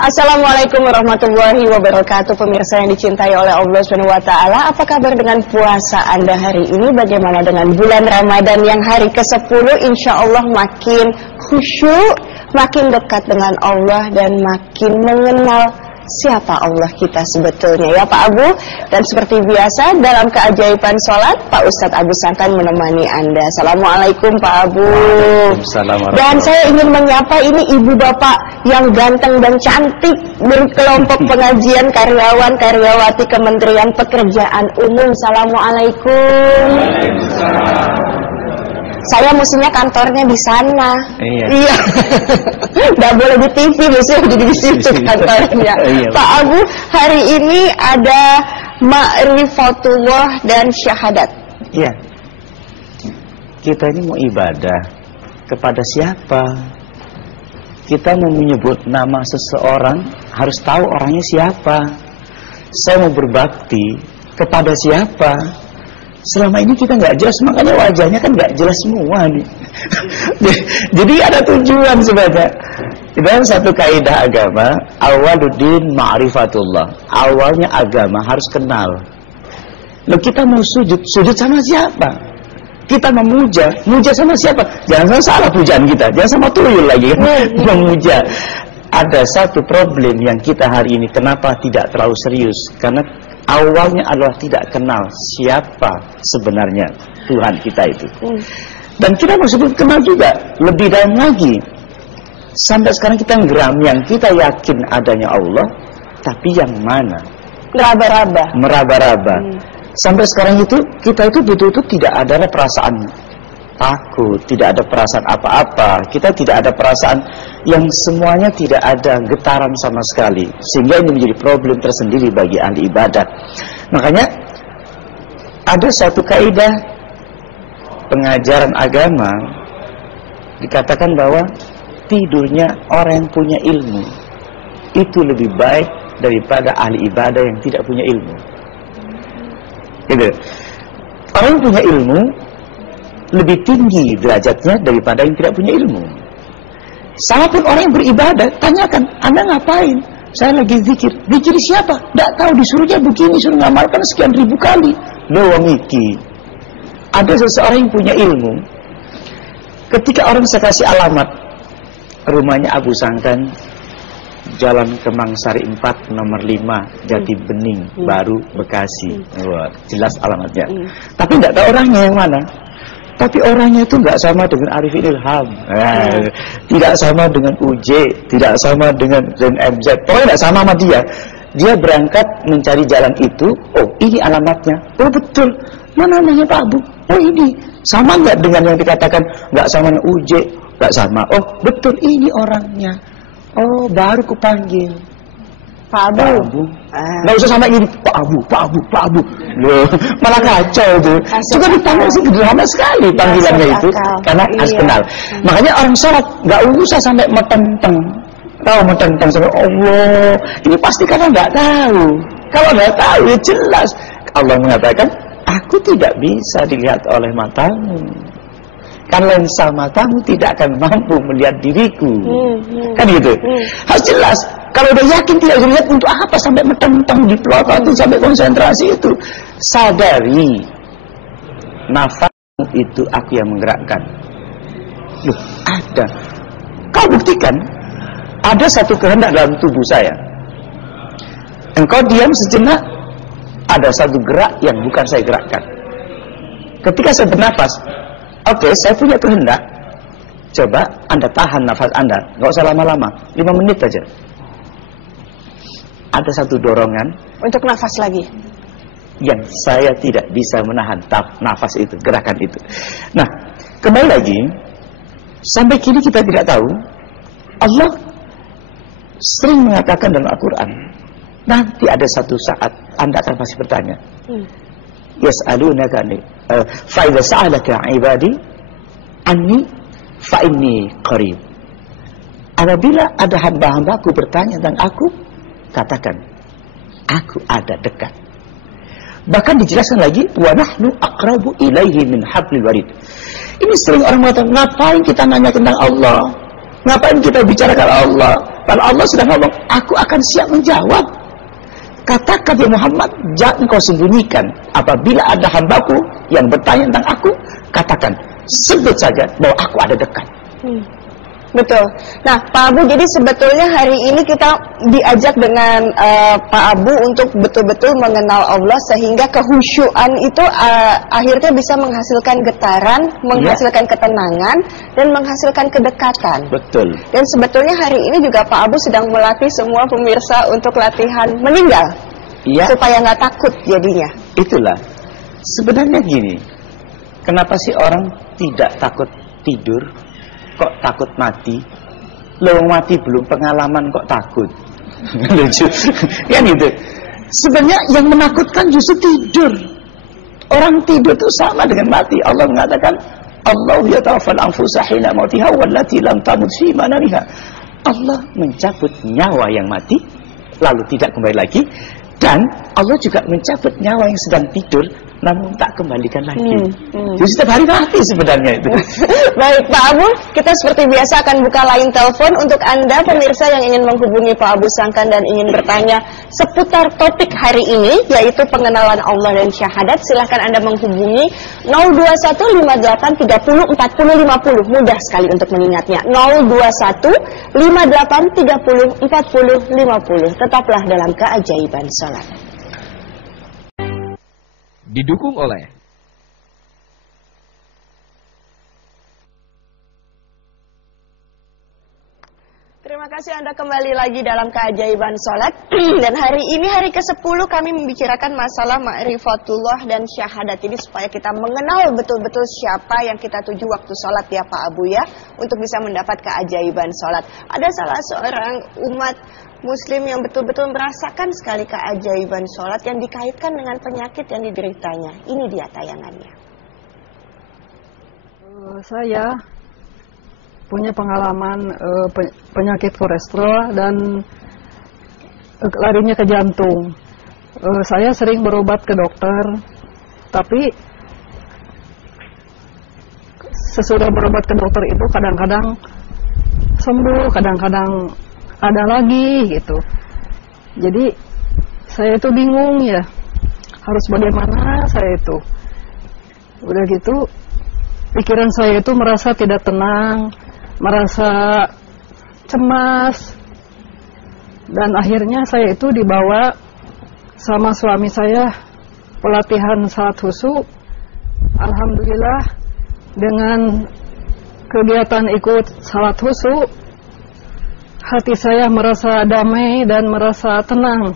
Assalamualaikum warahmatullahi wabarakatuh. Pemirsa yang dicintai oleh Allah SWT, apa kabar dengan puasa Anda hari ini? Bagaimana dengan bulan Ramadan yang hari ke-10 insya Allah makin khusyuk, makin dekat dengan Allah dan makin mengenal siapa Allah kita sebetulnya, ya Pak Abu. Dan seperti biasa dalam keajaiban sholat, Pak Ustadz Abu Sangkan menemani Anda. Assalamualaikum Pak Abu. Dan saya ingin menyapa ini ibu bapak yang ganteng dan cantik dari kelompok pengajian karyawan-karyawati Kementerian Pekerjaan Umum. Assalamualaikum. Saya mestinya kantornya di sana. Iya. Nggak boleh di TV, mestinya jadi di situ kantornya. Pak Abu, hari ini ada ma'rifatullah dan syahadat. Iya. Kita ini mau ibadah kepada siapa? Kita mau menyebut nama seseorang, harus tahu orangnya siapa. Saya mau berbakti kepada siapa? Selama ini kita nggak jelas, makanya wajahnya kan nggak jelas semua nih. Jadi ada tujuan sebenarnya. Dalam satu kaidah agama, awaluddin ma'rifatullah. Awalnya agama harus kenal. Loh, kita mau sujud sama siapa? Kita memuja sama siapa? Jangan salah pujaan kita, jangan sama tuyul lagi kan? Memuja. Ada satu problem yang kita hari ini kenapa tidak terlalu serius, karena awalnya adalah tidak kenal siapa sebenarnya Tuhan kita itu. Dan kita maksudnya kenal juga lebih dalam lagi. Sampai sekarang kita geram yang kita yakin adanya Allah, tapi yang mana? Meraba-raba. Sampai sekarang itu kita itu betul-betul tidak ada perasaan takut, tidak ada perasaan apa-apa. Kita tidak ada perasaan yang semuanya tidak ada getaran sama sekali. Sehingga ini menjadi problem tersendiri bagi ahli ibadat. Makanya ada satu kaidah pengajaran agama dikatakan bahwa tidurnya orang yang punya ilmu itu lebih baik daripada ahli ibadah yang tidak punya ilmu. Gitu. Orang yang punya ilmu lebih tinggi derajatnya daripada yang tidak punya ilmu. Sama pun orang yang beribadah, tanyakan, Anda ngapain? Saya lagi zikir. Zikir siapa? Tidak tahu, disuruhnya begini, suruh ngamalkan sekian ribu kali. Loh, miki. Ada seseorang yang punya ilmu. Ketika orang saya kasih alamat, rumahnya Abu Sangkan, Jalan Kemang Sari 4 nomor 5 Jati Bening Baru Bekasi. Wah, jelas alamatnya. Tapi tidak tahu orangnya yang mana. Tapi orangnya itu nggak sama dengan Arifin Ilham, tidak sama dengan UJ, tidak sama dengan MZ. Pokoknya nggak sama sama dia. Dia berangkat mencari jalan itu. Oh, ini alamatnya. Oh, betul. Mana namanya Pak Abu? Oh, ini. Sama nggak dengan yang dikatakan nggak sama dengan UJ? Nggak sama. Oh, betul. Ini orangnya. Oh, baru kupanggil Pak Abu. Nggak usah sama ini Pak Abu. Loh, malah kacau tuh. Juga dipanggil sederhana sekali panggilannya itu, karena harus kenal. Makanya orang sholat nggak usah sampai metenteng. Tahu metenteng sampai Allah. Ini pasti karena nggak tahu. Kalau nggak tahu ya jelas. Allah mengatakan, aku tidak bisa dilihat oleh matamu. Kan lensa matamu tidak akan mampu melihat diriku. Kan gitu. Harus jelas. Kalau udah yakin tidak bisa lihat, untuk apa sampai metenteng di pelototin sampai konsentrasi itu? Sadari nafasmu itu aku yang menggerakkan. Loh, ada. Kau buktikan ada satu kehendak dalam tubuh saya. Engkau diam sejenak, ada satu gerak yang bukan saya gerakkan. Ketika saya bernafas, oke, saya punya kehendak. Coba Anda tahan nafas Anda, nggak usah lama-lama, 5 menit aja. Ada satu dorongan untuk nafas lagi yang saya tidak bisa menahan nafas itu, gerakan itu. Nah, kembali lagi, sampai kini kita tidak tahu. Allah sering mengatakan dalam Al-Quran, nanti ada satu saat Anda akan pasti bertanya, yas'alunaka fa idza sa'alaka 'ibadi anni fa inni qarib. Apabila ada hamba-hambaku bertanya tentang aku, katakan, aku ada dekat. Bahkan dijelaskan lagi, wa nahnu aqrabu ilaihi min hablil warid. Ini sering orang mengatakan, ngapain kita nanya tentang Allah? Ngapain kita bicarakan Allah? Kalau Allah sudah ngomong, aku akan siap menjawab. Katakan ya Muhammad, jangan kau sembunyikan. Apabila ada hambaku yang bertanya tentang aku, katakan, sebut saja bahwa aku ada dekat. Betul. Nah, Pak Abu, jadi sebetulnya hari ini kita diajak dengan Pak Abu untuk betul-betul mengenal Allah sehingga kehusyuan itu akhirnya bisa menghasilkan getaran, menghasilkan ketenangan, dan menghasilkan kedekatan. Betul. Dan sebetulnya hari ini juga Pak Abu sedang melatih semua pemirsa untuk latihan meninggal, supaya nggak takut jadinya. Itulah. Sebenarnya gini, kenapa sih orang tidak takut tidur? Kok takut mati? Lo mati belum pengalaman kok takut? Lucu. Kan gitu. Sebenarnya yang menakutkan justru tidur. Orang tidur itu sama dengan mati. Allah mengatakan, Allah yatawaffal anfusa hina mautiha wallati lam tamut fi manamiha. Allah mencabut nyawa yang mati lalu tidak kembali lagi, dan Allah juga mencabut nyawa yang sedang tidur namun tak kembalikan lagi. Jadi setiap hari mati sebenarnya itu. Baik Pak Abu, kita seperti biasa akan buka line telepon untuk Anda pemirsa yang ingin menghubungi Pak Abu Sangkan dan ingin bertanya seputar topik hari ini, yaitu pengenalan Allah dan syahadat. Silahkan Anda menghubungi 02158304050. Mudah sekali untuk mengingatnya, 02158304050. Tetaplah dalam keajaiban salat. Didukung oleh Terima kasih Anda kembali lagi dalam keajaiban sholat. Dan hari ini hari ke-10 kami membicarakan masalah ma'rifatullah dan syahadat ini supaya kita mengenal betul-betul siapa yang kita tuju waktu sholat ya Pak Abu ya, untuk bisa mendapat keajaiban sholat. Ada salah seorang umat Muslim yang betul-betul merasakan sekali keajaiban sholat yang dikaitkan dengan penyakit yang dideritanya. Ini dia tayangannya. Saya punya pengalaman penyakit kolesterol dan larinya ke jantung. Saya sering berobat ke dokter, tapi sesudah berobat ke dokter itu kadang-kadang sembuh, kadang-kadang ada lagi gitu. Jadi saya itu bingung ya, harus bagaimana saya itu. Udah gitu, pikiran saya itu merasa tidak tenang, merasa cemas, dan akhirnya saya itu dibawa sama suami saya pelatihan salat khusyuk. Alhamdulillah dengan kegiatan ikut salat khusyuk, hati saya merasa damai dan merasa tenang.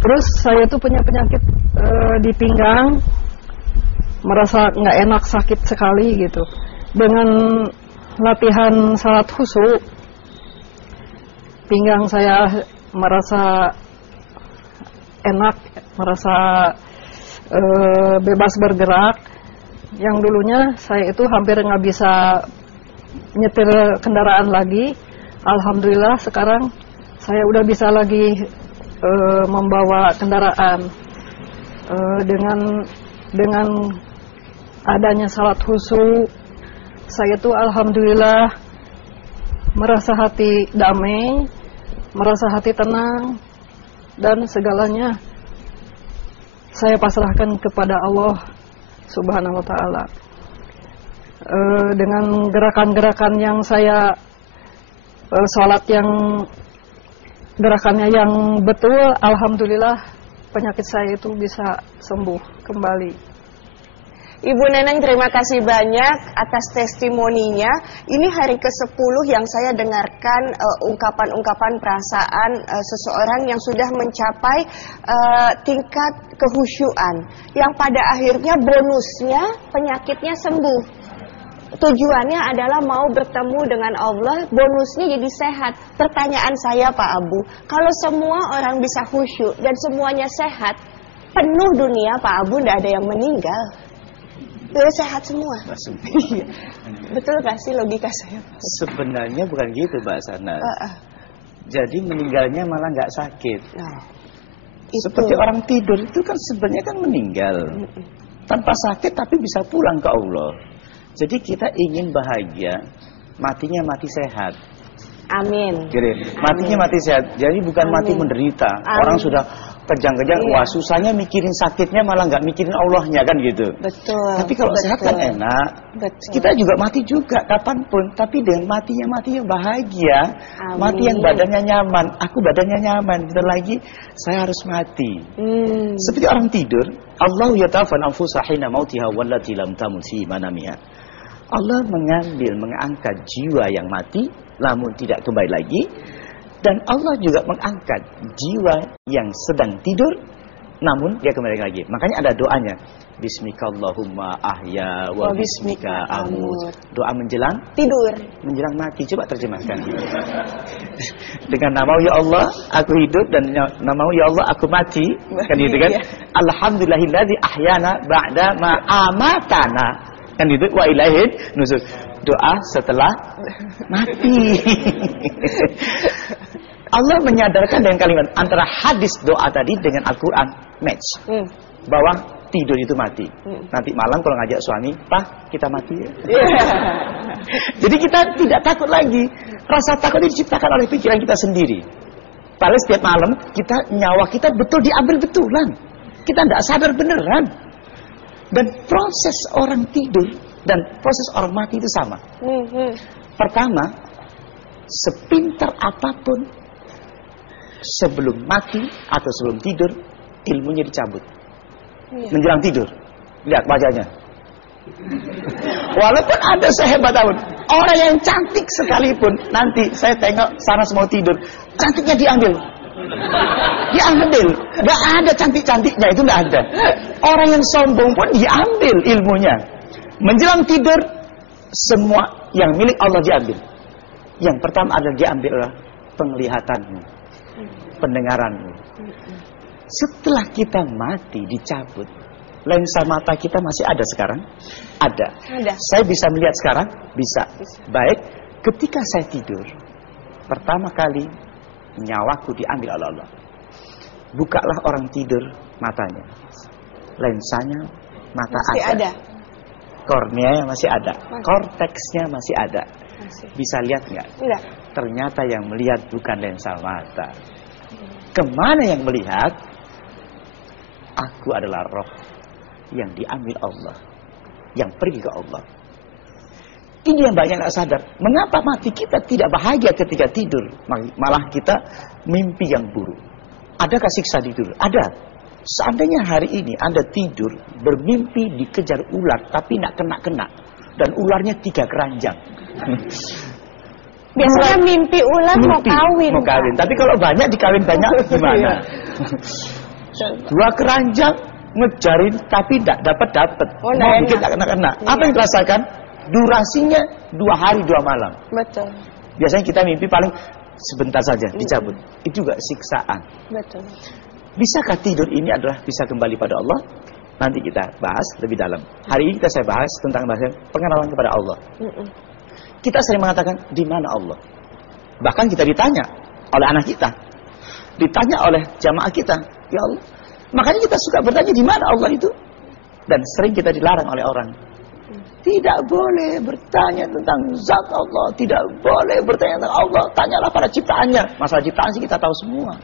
Terus saya itu punya penyakit di pinggang, merasa nggak enak, sakit sekali gitu. Dengan latihan salat khusyuk, pinggang saya merasa enak, merasa bebas bergerak. Yang dulunya saya itu hampir nggak bisa nyetir kendaraan lagi. Alhamdulillah sekarang saya udah bisa lagi membawa kendaraan. Dengan adanya salat khusyuk, saya tuh alhamdulillah merasa hati damai, merasa hati tenang, dan segalanya saya pasrahkan kepada Allah Subhanahu wa Ta'ala. Dengan gerakan-gerakan yang saya sholat yang gerakannya yang betul, alhamdulillah penyakit saya itu bisa sembuh kembali. Ibu Neneng, terima kasih banyak atas testimoninya. Ini hari ke-10 yang saya dengarkan ungkapan-ungkapan perasaan seseorang yang sudah mencapai tingkat kehusyuan, yang pada akhirnya bonusnya penyakitnya sembuh. Tujuannya adalah mau bertemu dengan Allah, bonusnya jadi sehat. Pertanyaan saya Pak Abu, kalau semua orang bisa khusyuk dan semuanya sehat, penuh dunia Pak Abu, tidak ada yang meninggal. Udah sehat semua. Betul gak sih logika saya? Sebenarnya bukan gitu Mbak Sana. Jadi meninggalnya malah nggak sakit. Seperti orang tidur itu kan sebenarnya kan meninggal tanpa sakit, tapi bisa pulang ke Allah. Jadi kita ingin bahagia, matinya mati sehat. Amin. Jadi matinya mati sehat. Jadi bukan mati menderita. Orang sudah kejang-kejang, wah susahnya mikirin sakitnya malah nggak mikirin Allahnya kan gitu. Betul. Tapi kalau sehat kan enak. Betul. Kita juga mati juga kapanpun. Tapi dengan matinya bahagia. Amin. Mati yang badannya nyaman. Aku badannya nyaman. Bentar lagi saya harus mati. Seperti orang tidur. Allah yatawaffal anfusa hina mautiha wallati lam tamut fi manamiha. Allah mengangkat jiwa yang mati, namun tidak kembali lagi. Dan Allah juga mengangkat jiwa yang sedang tidur, namun dia kembali lagi. Makanya ada doanya. Bismikallahumma ahya wa bismika amut. Doa menjelang tidur, menjelang mati. Coba terjemahkan. Dengan nama ya Allah aku hidup, dan nama ya Allah aku mati. Kan gitu kan? Alhamdulillahilladzi ahyana ba'da ma amatana. Kan itu wa ilaihin nusur. Doa setelah mati. Allah menyadarkan dengan kalimat antara hadis doa tadi dengan Al-Quran match. Bahwa tidur itu mati. Nanti malam kalau ngajak suami, "Pak, kita mati ya." Jadi kita tidak takut lagi. Rasa takut itu diciptakan oleh pikiran kita sendiri. Padahal setiap malam nyawa kita betul diambil betulan. Kita tidak sadar beneran. Dan proses orang tidur dan proses orang mati itu sama. Pertama, sepintar apapun sebelum mati atau sebelum tidur, ilmunya dicabut. Menjelang tidur, lihat wajahnya. Walaupun ada sehebat apapun, orang yang cantik sekalipun, nanti saya tengok sana semua tidur, cantiknya diambil. Gak ada cantik-cantiknya, itu gak ada. Orang yang sombong pun diambil ilmunya. Menjelang tidur, semua yang milik Allah diambil. Yang pertama adalah diambil adalah penglihatanmu, pendengaranmu. Setelah kita mati, dicabut, lensa mata kita masih ada sekarang? Ada. Saya bisa melihat sekarang? Bisa. Baik, ketika saya tidur, pertama kali nyawaku diambil oleh Allah. Bukalah orang tidur matanya, lensanya mata masih ada, korneanya masih ada, korteksnya masih ada. Bisa lihat nggak? Enggak. Ternyata yang melihat bukan lensa mata. Kemana yang melihat? Aku adalah roh yang diambil Allah, yang pergi ke Allah. Ini yang banyak nggak sadar. Mengapa mati kita tidak bahagia ketika tidur? Malah kita mimpi yang buruk. Adakah siksa di tidur? Ada. Seandainya hari ini Anda tidur bermimpi dikejar ular tapi tidak kena-kena, dan ularnya 3 keranjang. Biasanya mimpi ular mau kawin. Tapi kalau banyak dikawin banyak gimana? 2 keranjang ngejarin tapi tidak dapat. Mau bikin tidak kena-kena. Apa yang dirasakan? Durasinya 2 hari 2 malam. Betul. Biasanya kita mimpi paling sebentar saja dicabut. Itu juga siksaan. Betul. Bisakah tidur ini adalah bisa kembali pada Allah? Nanti kita bahas lebih dalam. Hari ini saya bahas tentang pengenalan kepada Allah. Kita sering mengatakan, di mana Allah? Bahkan kita ditanya oleh anak kita, ditanya oleh jamaah kita, ya Allah. Makanya kita suka bertanya, di mana Allah itu? Dan sering kita dilarang oleh orang. Tidak boleh bertanya tentang zat Allah, tidak boleh bertanya tentang Allah. Tanyalah pada ciptaannya. Masalah ciptaan sih kita tahu semua.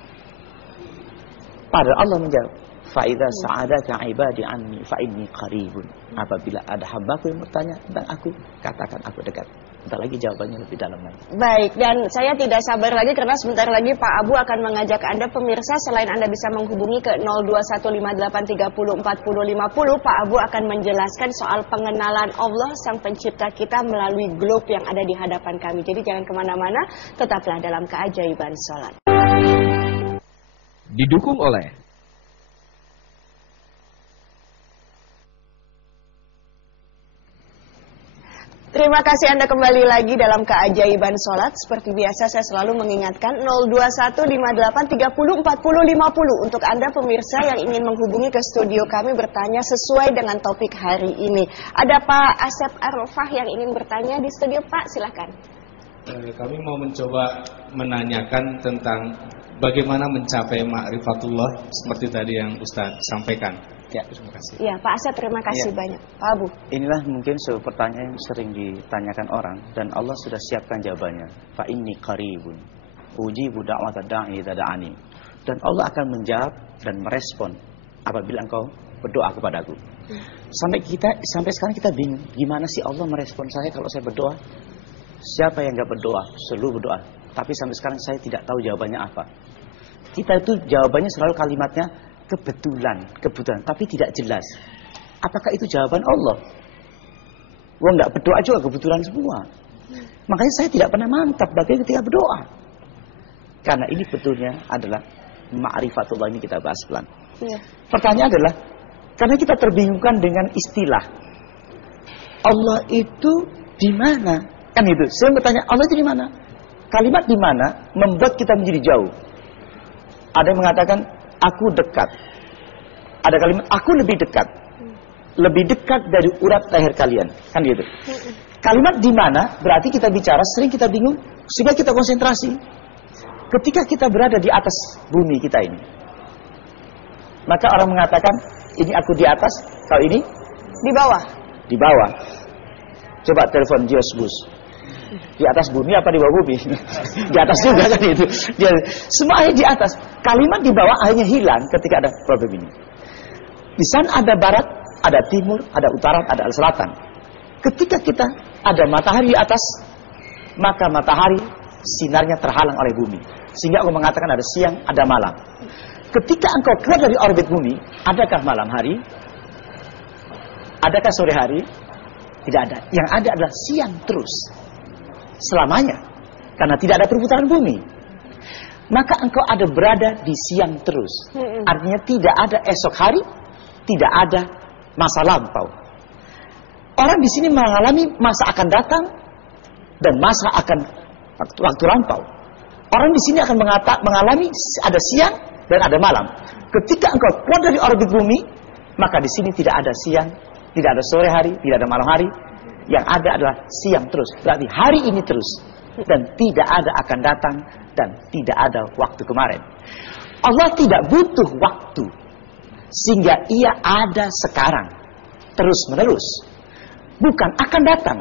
Padahal Allah menjawab, "Fa'idza sa'adaka 'ibadi anni fa'inni qaribun." Apabila ada hambaku yang bertanya tentang aku, katakan aku dekat. Bentar lagi jawabannya lebih dalam lagi. Baik, dan saya tidak sabar lagi karena sebentar lagi Pak Abu akan mengajak Anda pemirsa, selain Anda bisa menghubungi ke 021583404050, Pak Abu akan menjelaskan soal pengenalan Allah Sang Pencipta kita melalui globe yang ada di hadapan kami. Jadi jangan kemana-mana, tetaplah dalam Keajaiban Sholat. Didukung oleh Terima kasih Anda kembali lagi dalam Keajaiban Sholat. Seperti biasa saya selalu mengingatkan 021583404050 untuk Anda pemirsa yang ingin menghubungi ke studio kami bertanya sesuai dengan topik hari ini. Ada Pak Asep Arofah yang ingin bertanya di studio, Pak, silakan. Kami mau mencoba menanyakan tentang bagaimana mencapai ma'rifatullah seperti tadi yang Ustaz sampaikan. Ya, terima kasih. Ya, Pak Asep, terima kasih Ya. banyak. Pak Abu. Inilah mungkin sebuah pertanyaan yang sering ditanyakan orang dan Allah sudah siapkan jawabannya. Fa inni qaribun ujibu da'wata da'i idza da'ani. Dan Allah akan menjawab dan merespon apabila engkau berdoa kepadaku. Sampai sekarang kita bingung, gimana sih Allah merespon saya kalau saya berdoa? Siapa yang enggak berdoa? Seluruh berdoa. Tapi sampai sekarang saya tidak tahu jawabannya apa. Kita itu jawabannya selalu kalimatnya kebetulan, tapi tidak jelas. Apakah itu jawaban Allah? Wah, enggak berdoa juga kebetulan semua. Makanya saya tidak pernah mantap bagaimana ketika berdoa. Karena ini betulnya adalah ma'rifatullah, ini kita bahas pelan. Ya. Pertanyaan adalah, karena kita terbingungkan dengan istilah Allah itu di mana? Kan itu. Saya bertanya, Allah itu di mana? Kalimat di mana membuat kita menjadi jauh. Ada yang mengatakan aku dekat. Ada kalimat aku lebih dekat. Lebih dekat dari urat leher kalian. Kan gitu. Kalimat di mana berarti kita bicara sering kita bingung sehingga kita konsentrasi. Ketika kita berada di atas bumi kita ini. Maka orang mengatakan ini aku di atas, kalau ini Di bawah. di bawah. Coba telepon George Bush. Di atas bumi apa di bawah bumi? Di atas juga kan itu. Semuanya di atas. Kalimat di bawah akhirnya hilang ketika ada problem ini. Di sana ada barat, ada timur, ada utara, ada selatan. Ketika kita ada matahari di atas, maka matahari sinarnya terhalang oleh bumi. Sehingga aku mengatakan ada siang, ada malam. Ketika engkau keluar dari orbit bumi, adakah malam hari? Adakah sore hari? Tidak ada. Yang ada adalah siang terus. Selamanya. Karena tidak ada perputaran bumi. Maka engkau ada berada di siang terus. Artinya tidak ada esok hari, tidak ada masa lampau. Orang di sini mengalami masa akan datang dan masa akan waktu lampau. Orang di sini akan mengalami ada siang dan ada malam. Ketika engkau keluar dari orbit bumi, maka di sini tidak ada siang, tidak ada sore hari, tidak ada malam hari. Yang ada adalah siang terus. Berarti hari ini terus. Dan tidak ada akan datang dan tidak ada waktu kemarin. Allah tidak butuh waktu. Sehingga ia ada sekarang. Terus menerus. Bukan akan datang.